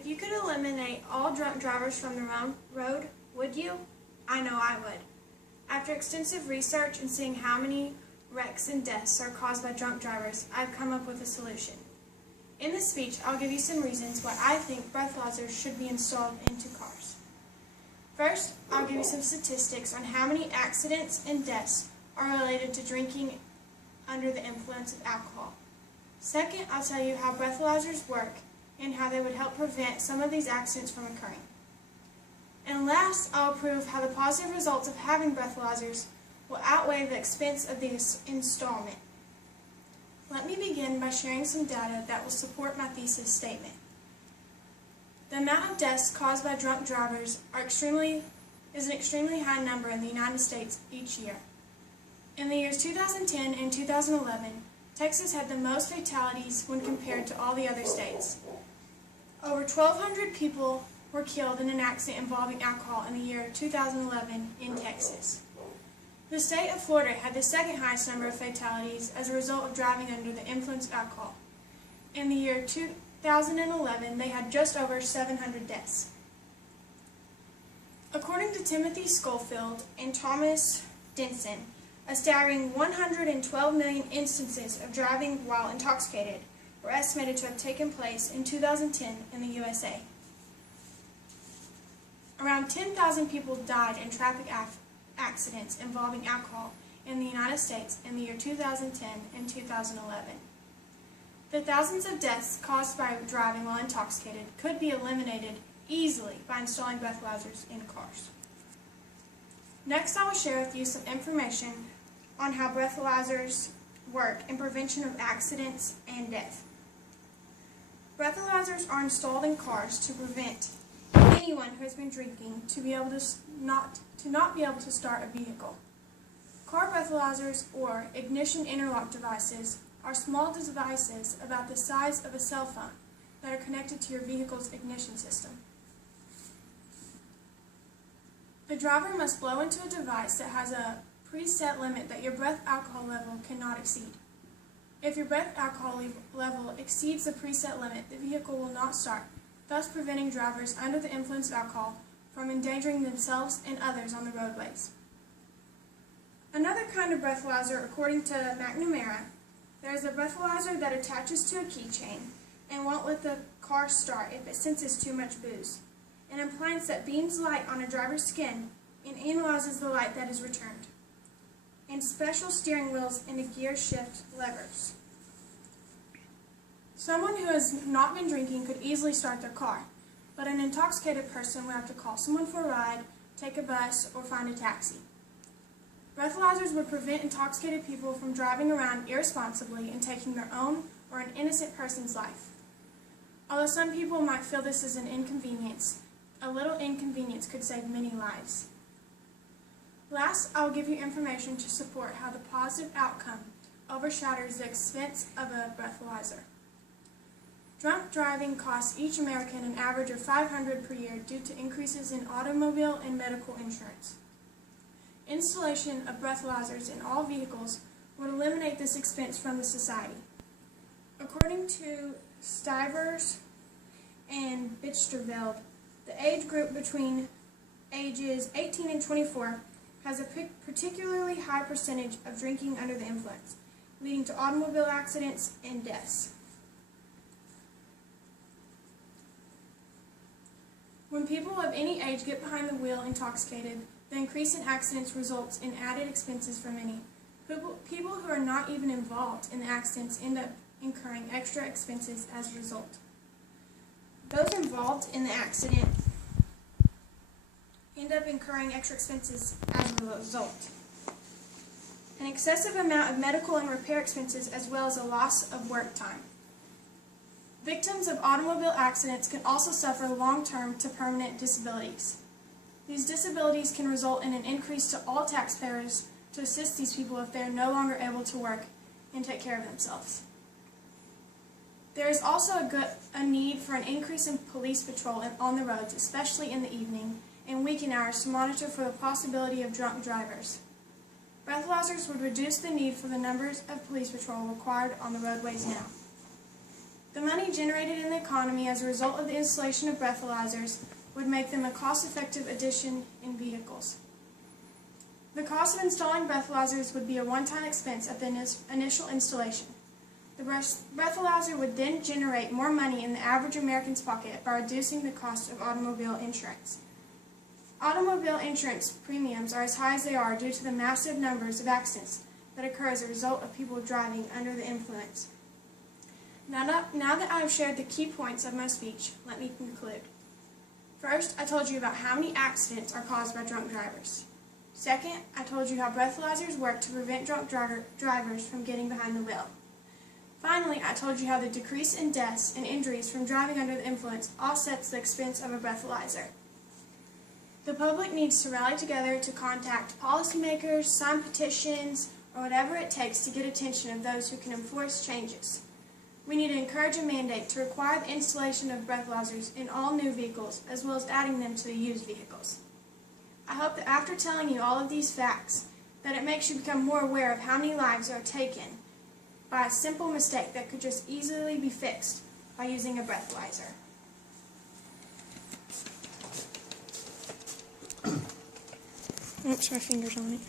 If you could eliminate all drunk drivers from the road, would you? I know I would. After extensive research and seeing how many wrecks and deaths are caused by drunk drivers, I've come up with a solution. In this speech, I'll give you some reasons why I think breathalyzers should be installed into cars. First, I'll give you some statistics on how many accidents and deaths are related to drinking under the influence of alcohol. Second, I'll tell you how breathalyzers work and how they would help prevent some of these accidents from occurring. And last, I'll prove how the positive results of having breathalyzers will outweigh the expense of this installment. Let me begin by sharing some data that will support my thesis statement. The amount of deaths caused by drunk drivers is an extremely high number in the United States each year. In the years 2010 and 2011, Texas had the most fatalities when compared to all the other states. Over 1,200 people were killed in an accident involving alcohol in the year 2011 in Texas. The state of Florida had the second highest number of fatalities as a result of driving under the influence of alcohol. In the year 2011, they had just over 700 deaths. According to Timothy Schofield and Thomas Denson, a staggering 112 million instances of driving while intoxicated were estimated to have taken place in 2010 in the USA. Around 10,000 people died in traffic accidents involving alcohol in the United States in the year 2010 and 2011. The thousands of deaths caused by driving while intoxicated could be eliminated easily by installing breathalyzers in cars. Next, I will share with you some information on how breathalyzers work in prevention of accidents and death. Breathalyzers are installed in cars to prevent anyone who has been drinking to not be able to start a vehicle. Car breathalyzers, or ignition interlock devices, are small devices about the size of a cell phone that are connected to your vehicle's ignition system. The driver must blow into a device that has a preset limit that your breath alcohol level cannot exceed. If your breath alcohol level exceeds the preset limit, the vehicle will not start, thus preventing drivers under the influence of alcohol from endangering themselves and others on the roadways. Another kind of breathalyzer, according to McNamara, there is a breathalyzer that attaches to a keychain and won't let the car start if it senses too much booze, an appliance that beams light on a driver's skin and analyzes the light that is returned, and special steering wheels and a gear shift levers. Someone who has not been drinking could easily start their car, but an intoxicated person would have to call someone for a ride, take a bus, or find a taxi. Breathalyzers would prevent intoxicated people from driving around irresponsibly and taking their own or an innocent person's life. Although some people might feel this is an inconvenience, a little inconvenience could save many lives. Last, I will give you information to support how the positive outcome overshadows the expense of a breathalyzer. Drunk driving costs each American an average of $500 per year due to increases in automobile and medical insurance. Installation of breathalyzers in all vehicles would eliminate this expense from the society. According to Stivers and Bichterveld, the age group between ages 18 and 24 has a particularly high percentage of drinking under the influence, leading to automobile accidents and deaths. When people of any age get behind the wheel intoxicated, the increase in accidents results in added expenses for many. People who are not even involved in the accidents end up incurring extra expenses as a result. Those involved in the accident end up incurring extra expenses as a result. An excessive amount of medical and repair expenses, as well as a loss of work time. Victims of automobile accidents can also suffer long-term to permanent disabilities. These disabilities can result in an increase to all taxpayers to assist these people if they are no longer able to work and take care of themselves. There is also a need for an increase in police patrol on the roads, especially in the evening and weekend hours, to monitor for the possibility of drunk drivers. Breathalyzers would reduce the need for the numbers of police patrol required on the roadways now. The money generated in the economy as a result of the installation of breathalyzers would make them a cost-effective addition in vehicles. The cost of installing breathalyzers would be a one-time expense at the initial installation. The breathalyzer would then generate more money in the average American's pocket by reducing the cost of automobile insurance. Automobile insurance premiums are as high as they are due to the massive numbers of accidents that occur as a result of people driving under the influence. Now that I have shared the key points of my speech, let me conclude. First, I told you about how many accidents are caused by drunk drivers. Second, I told you how breathalyzers work to prevent drunk drivers from getting behind the wheel. Finally, I told you how the decrease in deaths and injuries from driving under the influence offsets the expense of a breathalyzer. The public needs to rally together to contact policymakers, sign petitions, or whatever it takes to get attention of those who can enforce changes. We need to encourage a mandate to require the installation of breathalyzers in all new vehicles, as well as adding them to the used vehicles. I hope that after telling you all of these facts, that it makes you become more aware of how many lives are taken by a simple mistake that could just easily be fixed by using a breathalyzer. Oops, my finger's on it.